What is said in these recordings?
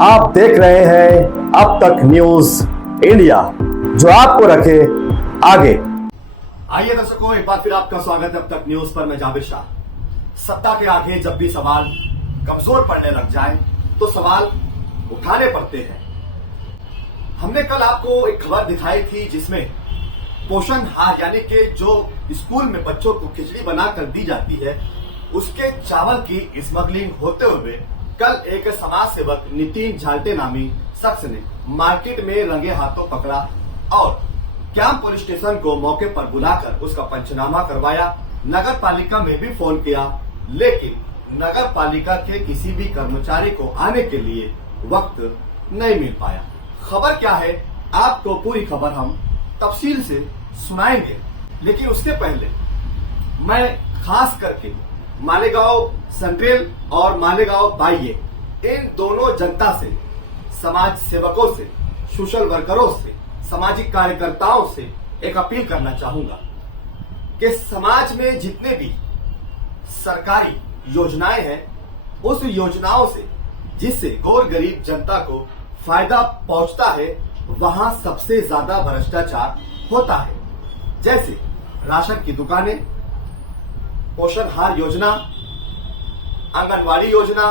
आप देख रहे हैं अब तक न्यूज इंडिया, जो आपको रखे आगे। आइए दर्शकों, एक बार फिर आपका स्वागत है अब तक न्यूज पर। मैं जाबिर शाह। सत्ता के आगे जब भी सवाल कमजोर पड़ने लग जाए तो सवाल उठाने पड़ते हैं। हमने कल आपको एक खबर दिखाई थी जिसमें पोषण हार यानी कि जो स्कूल में बच्चों को खिचड़ी बनाकर दी जाती है उसके चावल की स्मगलिंग होते हुए कल एक समाज सेवक नितिन झाल्टे नामी शख्स ने मार्केट में रंगे हाथों पकड़ा और कैंप पुलिस स्टेशन को मौके पर बुलाकर उसका पंचनामा करवाया। नगर पालिका में भी फोन किया, लेकिन नगर पालिका के किसी भी कर्मचारी को आने के लिए वक्त नहीं मिल पाया। खबर क्या है, आपको पूरी खबर हम तफसील से सुनाएंगे, लेकिन उसके पहले मैं खास करके मालेगांव सेंट्रल और मालेगांव बाह्य इन दोनों जनता से, समाज सेवकों से, सोशल वर्करों से, सामाजिक कार्यकर्ताओं से एक अपील करना चाहूंगा कि समाज में जितने भी सरकारी योजनाएं हैं उस योजनाओं से जिससे गौर गरीब जनता को फायदा पहुंचता है वहां सबसे ज्यादा भ्रष्टाचार होता है। जैसे राशन की दुकानें, पोषण हार योजना, आंगनवाड़ी योजना,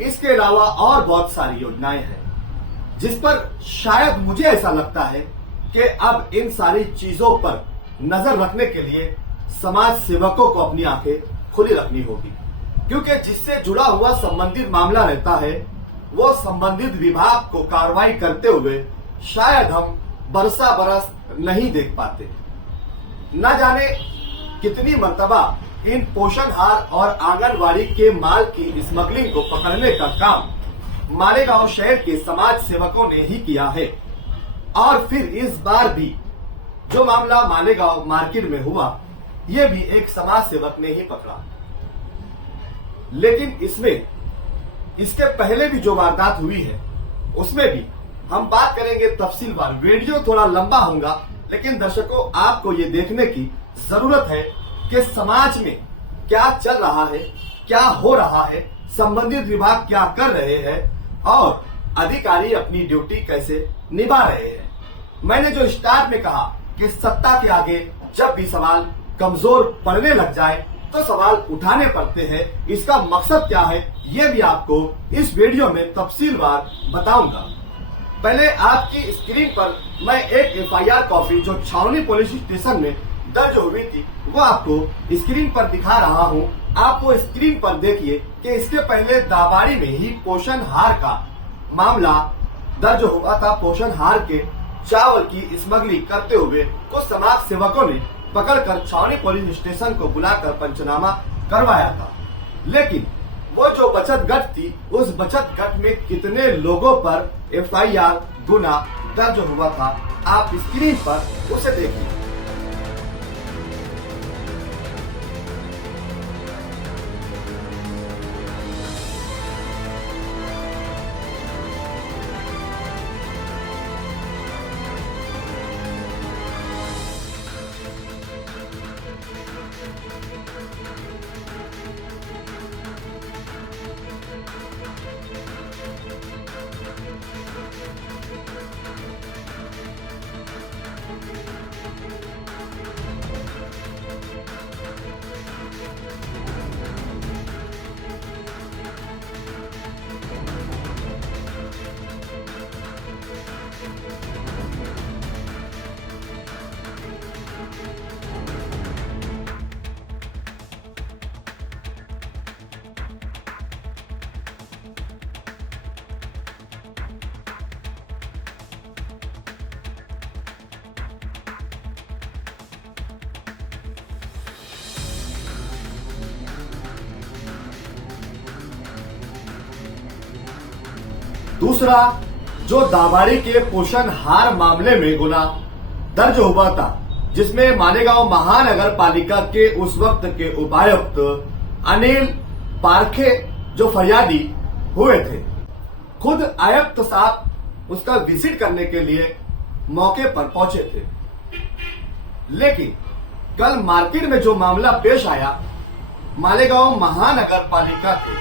इसके अलावा और बहुत सारी योजनाएं हैं जिस पर शायद मुझे ऐसा लगता है कि अब इन सारी चीजों पर नजर रखने के लिए समाज सेवकों को अपनी आंखें खुली रखनी होगी, क्योंकि जिससे जुड़ा हुआ संबंधित मामला रहता है वो संबंधित विभाग को कार्रवाई करते हुए शायद हम बरसा बरस नहीं देख पाते। न जाने कितनी मर्तबा इन पोषण हार और आंगनवाड़ी के माल की स्मगलिंग को पकड़ने का काम मालेगांव शहर के समाज सेवकों ने ही किया है। और फिर इस बार भी जो मामला मालेगांव मार्केट में हुआ ये भी एक समाज सेवक ने ही पकड़ा। लेकिन इसमें इसके पहले भी जो वारदात हुई है उसमें भी हम बात करेंगे तफसीलवार। वीडियो थोड़ा लंबा होगा, लेकिन दर्शकों आपको ये देखने की जरूरत है कि समाज में क्या चल रहा है, क्या हो रहा है, संबंधित विभाग क्या कर रहे हैं और अधिकारी अपनी ड्यूटी कैसे निभा रहे हैं। मैंने जो स्टार्ट में कहा कि सत्ता के आगे जब भी सवाल कमजोर पड़ने लग जाए तो सवाल उठाने पड़ते हैं, इसका मकसद क्या है ये भी आपको इस वीडियो में तफसीलवार बताऊंगा। पहले आपकी स्क्रीन पर मैं एक एफआईआर कॉपी जो छावनी पुलिस स्टेशन में दर्ज हुई थी वो आपको स्क्रीन पर दिखा रहा हूं। आप वो स्क्रीन पर देखिए कि इसके पहले दाबाड़ी में ही पोषण हार का मामला दर्ज हुआ था। पोषण हार के चावल की स्मगलिंग करते हुए कुछ समाज सेवकों ने पकड़कर छावनी पुलिस स्टेशन को बुलाकर पंचनामा करवाया था। लेकिन वो जो बचत गठ थी उस बचत गठ में कितने लोगों पर एफआईआर गुना दर्ज हुआ था आप स्क्रीन पर उसे देखिए। दूसरा, जो दाबाड़ी के पोषण हार मामले में गुना दर्ज हुआ था जिसमें मालेगांव महानगर पालिका के उस वक्त के उपायुक्त अनिल पारखे जो फरियादी हुए थे, खुद आयुक्त साहब उसका विजिट करने के लिए मौके पर पहुंचे थे। लेकिन कल मार्केट में जो मामला पेश आया, मालेगांव महानगर पालिका के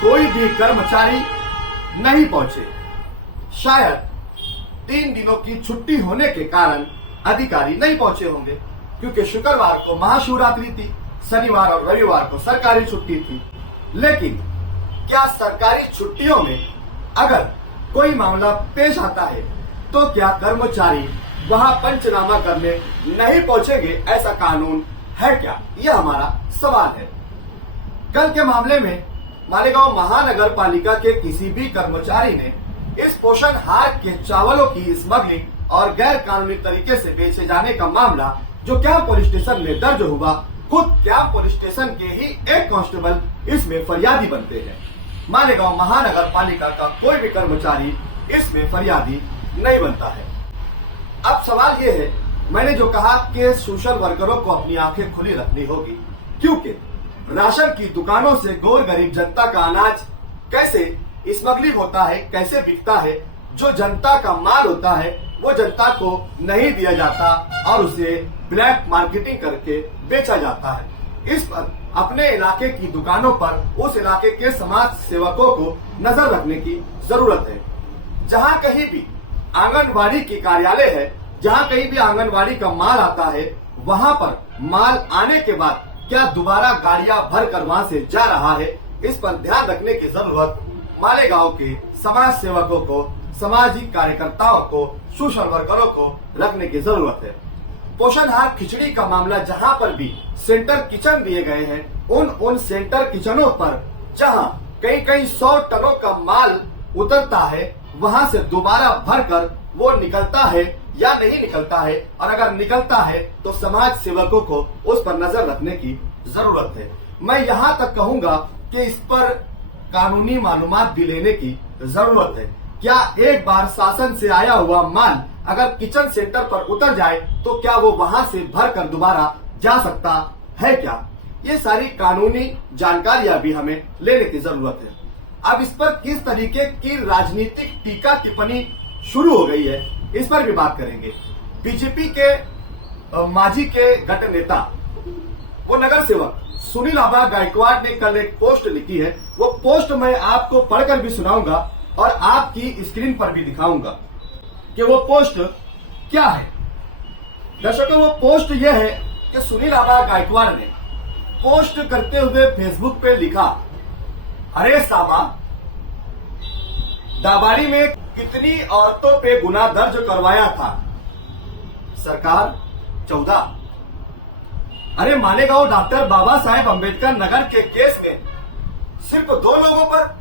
कोई भी कर्मचारी नहीं पहुंचे। शायद 3 दिनों की छुट्टी होने के कारण अधिकारी नहीं पहुंचे होंगे, क्योंकि शुक्रवार को महाशिवरात्रि थी, शनिवार और रविवार को सरकारी छुट्टी थी। लेकिन क्या सरकारी छुट्टियों में अगर कोई मामला पेश आता है तो क्या कर्मचारी वहां पंचनामा करने नहीं पहुंचेंगे? ऐसा कानून है क्या? यह हमारा सवाल है। कल के मामले में मालेगांव महानगर पालिका के किसी भी कर्मचारी ने इस पोषण हार के चावलों की स्मगलिंग और गैर कानूनी तरीके से बेचे जाने का मामला जो कैंप पुलिस स्टेशन में दर्ज हुआ, खुद कैंप पुलिस स्टेशन के ही एक कांस्टेबल इसमें फरियादी बनते हैं। मालेगांव महानगर पालिका का कोई भी कर्मचारी इसमें फरियादी नहीं बनता है। अब सवाल ये है, मैंने जो कहा कि सोशल वर्करों को अपनी आंखें खुली रखनी होगी, क्योंकि राशन की दुकानों से गौर गरीब जनता का अनाज कैसे स्मगलिंग होता है, कैसे बिकता है, जो जनता का माल होता है वो जनता को नहीं दिया जाता और उसे ब्लैक मार्केटिंग करके बेचा जाता है। इस पर अपने इलाके की दुकानों पर उस इलाके के समाज सेवकों को नजर रखने की जरूरत है। जहां कहीं भी आंगनवाड़ी की कार्यालय है, जहां कहीं भी आंगनवाड़ी का माल आता है, वहां पर माल आने के बाद क्या दोबारा गाड़ियां भरकर वहां से जा रहा है, इस पर ध्यान रखने की जरूरत मालेगांव के समाज सेवकों को, सामाजिक कार्यकर्ताओं को, सोशल वर्करों को रखने की जरूरत है। पोषण हार खिचड़ी का मामला जहां पर भी सेंटर किचन दिए गए हैं, उन सेंटर किचनों पर जहां कई 100 टनों का माल उतरता है, वहां से दोबारा भरकर वो निकलता है या नहीं निकलता है, और अगर निकलता है तो समाज सेवकों को उस पर नजर रखने की जरूरत है। मैं यहां तक कहूंगा कि इस पर कानूनी मालूमात भी लेने की जरूरत है। क्या एक बार शासन से आया हुआ माल अगर किचन सेंटर पर उतर जाए तो क्या वो वहां से भरकर दोबारा जा सकता है क्या? ये सारी कानूनी जानकारियां भी हमें लेने की जरूरत है। अब इस पर किस तरीके की राजनीतिक टीका टिप्पणी शुरू हो गई है, इस पर भी बात करेंगे। बीजेपी के माजी के गट नेता, वो नगर सेवक सुनील आभा गायकवाड़ ने कल एक पोस्ट लिखी है। वो पोस्ट मैं आपको पढ़कर भी सुनाऊंगा और आपकी स्क्रीन पर भी दिखाऊंगा कि वो पोस्ट क्या है। दर्शकों, वो पोस्ट ये है कि सुनील आभा गायकवाड़ ने पोस्ट करते हुए फेसबुक पे लिखा, अरे सामा, दाबाड़ी में कितनी औरतों पे गुना दर्ज करवाया था? सरकार 14। अरे मालेगांव डॉक्टर बाबा साहेब अंबेडकर नगर के केस में सिर्फ 2 लोगों पर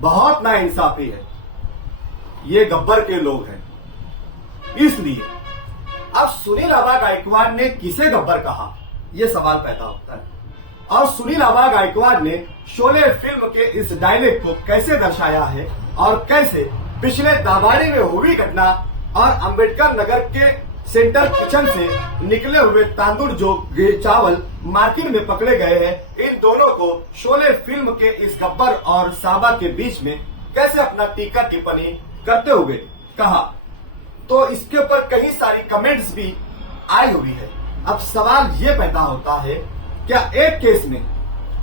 बहुत नाइंसाफी है। ये गब्बर के लोग हैं। इसलिए अब सुनील आभा गायकवाड़ ने किसे गब्बर कहा, यह सवाल पैदा होता है। और सुनील आभा गायकवाड़ ने शोले फिल्म के इस डायलॉग को कैसे दर्शाया है और कैसे पिछले दाबाड़ी में हुई घटना और अंबेडकर नगर के सेंटर किचन से निकले हुए तांदुल जो चावल मार्केट में पकड़े गए हैं, इन दोनों को शोले फिल्म के इस गब्बर और साबा के बीच में कैसे अपना टीका टिप्पणी करते हुए कहा, तो इसके ऊपर कई सारी कमेंट्स भी आई हुई है। अब सवाल ये पैदा होता है, क्या एक केस में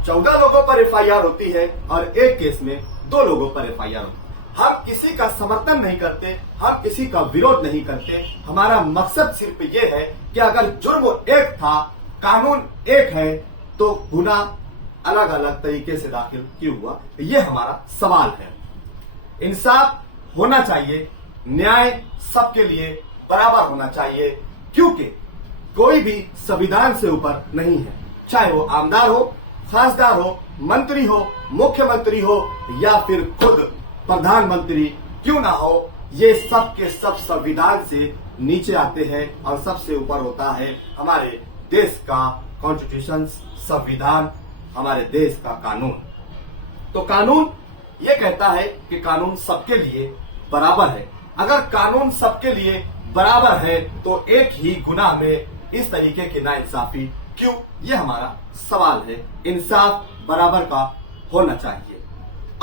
14 लोगों पर एफआईआर होती है और एक केस में 2 लोगों पर एफआईआर होती है? हम किसी का समर्थन नहीं करते, हम किसी का विरोध नहीं करते। हमारा मकसद सिर्फ ये है कि अगर जुर्म एक था, कानून एक है, तो गुनाह अलग अलग तरीके से दाखिल क्यों हुआ, ये हमारा सवाल है। इंसाफ होना चाहिए, न्याय सबके लिए बराबर होना चाहिए, क्योंकि कोई भी संविधान से ऊपर नहीं है। चाहे वो आमदार हो, खासदार हो, मंत्री हो, मुख्यमंत्री हो या फिर खुद प्रधानमंत्री क्यों ना हो, ये सब के सब संविधान से नीचे आते हैं और सबसे ऊपर होता है हमारे देश का कॉन्स्टिट्यूशन, संविधान, हमारे देश का कानून। तो कानून ये कहता है कि कानून सबके लिए बराबर है। अगर कानून सबके लिए बराबर है तो एक ही गुनाह में इस तरीके की नाइंसाफी क्यों, ये हमारा सवाल है। इंसाफ बराबर का होना चाहिए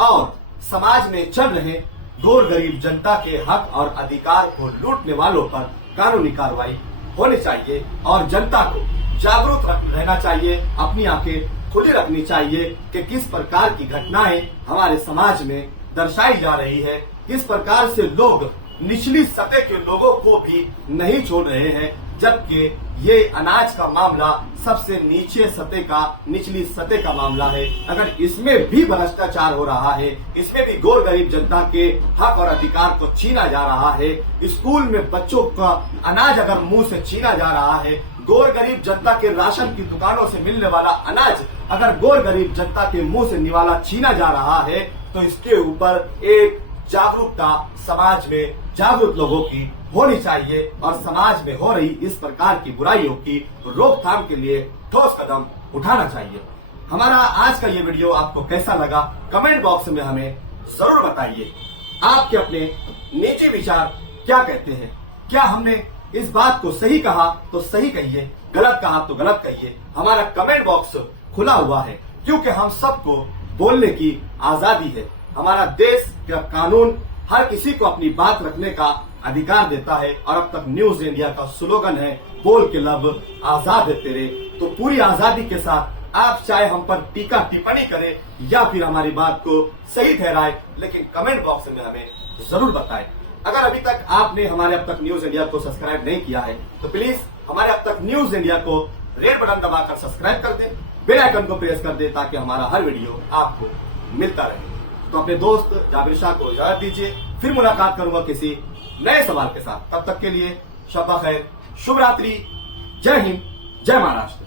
और समाज में चल रहे गौर गरीब जनता के हक और अधिकार को लूटने वालों पर कानूनी कार्रवाई होनी चाहिए और जनता को जागरूक रहना चाहिए, अपनी आंखें खुली रखनी चाहिए कि किस प्रकार की घटनाएं हमारे समाज में दर्शाई जा रही है। इस प्रकार से लोग निचली सतह के लोगों को भी नहीं छोड़ रहे हैं, जबकि ये अनाज का मामला सबसे निचली सतह का मामला है। अगर इसमें भी भ्रष्टाचार हो रहा है, इसमें भी गौर गरीब जनता के हक और अधिकार को छीना जा रहा है, स्कूल में बच्चों का अनाज अगर मुंह से छीना जा रहा है, गौर गरीब जनता के राशन की दुकानों से मिलने वाला अनाज अगर गौर गरीब जनता के मुंह से निवाला छीना जा रहा है, तो इसके ऊपर एक जागरूकता समाज में जागरूक लोगों की होनी चाहिए और समाज में हो रही इस प्रकार की बुराइयों की रोकथाम के लिए ठोस कदम उठाना चाहिए। हमारा आज का ये वीडियो आपको कैसा लगा, कमेंट बॉक्स में हमें जरूर बताइए। आपके अपने निजी विचार क्या कहते हैं? क्या हमने इस बात को सही कहा तो सही कहिए, गलत कहा तो गलत कहिए। हमारा कमेंट बॉक्स खुला हुआ है, क्योंकि हम सबको बोलने की आजादी है। हमारा देश का कानून हर किसी को अपनी बात रखने का अधिकार देता है और अब तक न्यूज इंडिया का स्लोगन है, बोल के लब आजाद है तेरे। तो पूरी आजादी के साथ आप चाहे हम पर टीका टिप्पणी करें या फिर हमारी बात को सही ठहराए, लेकिन कमेंट बॉक्स में हमें जरूर बताएं। अगर अभी तक आपने हमारे अब तक न्यूज इंडिया को सब्सक्राइब नहीं किया है तो प्लीज हमारे अब तक न्यूज इंडिया को रेड बटन दबाकर सब्सक्राइब कर दें, बेल आइकन को प्रेस कर दें, ताकि हमारा हर वीडियो आपको मिलता रहे। तो अपने दोस्त जाबिर शाह को इजाजत दीजिए, फिर मुलाकात करूंगा किसी नए सवाल के साथ। तब तक के लिए शब खैर, शुभ रात्रि, जय हिंद, जय महाराष्ट्र।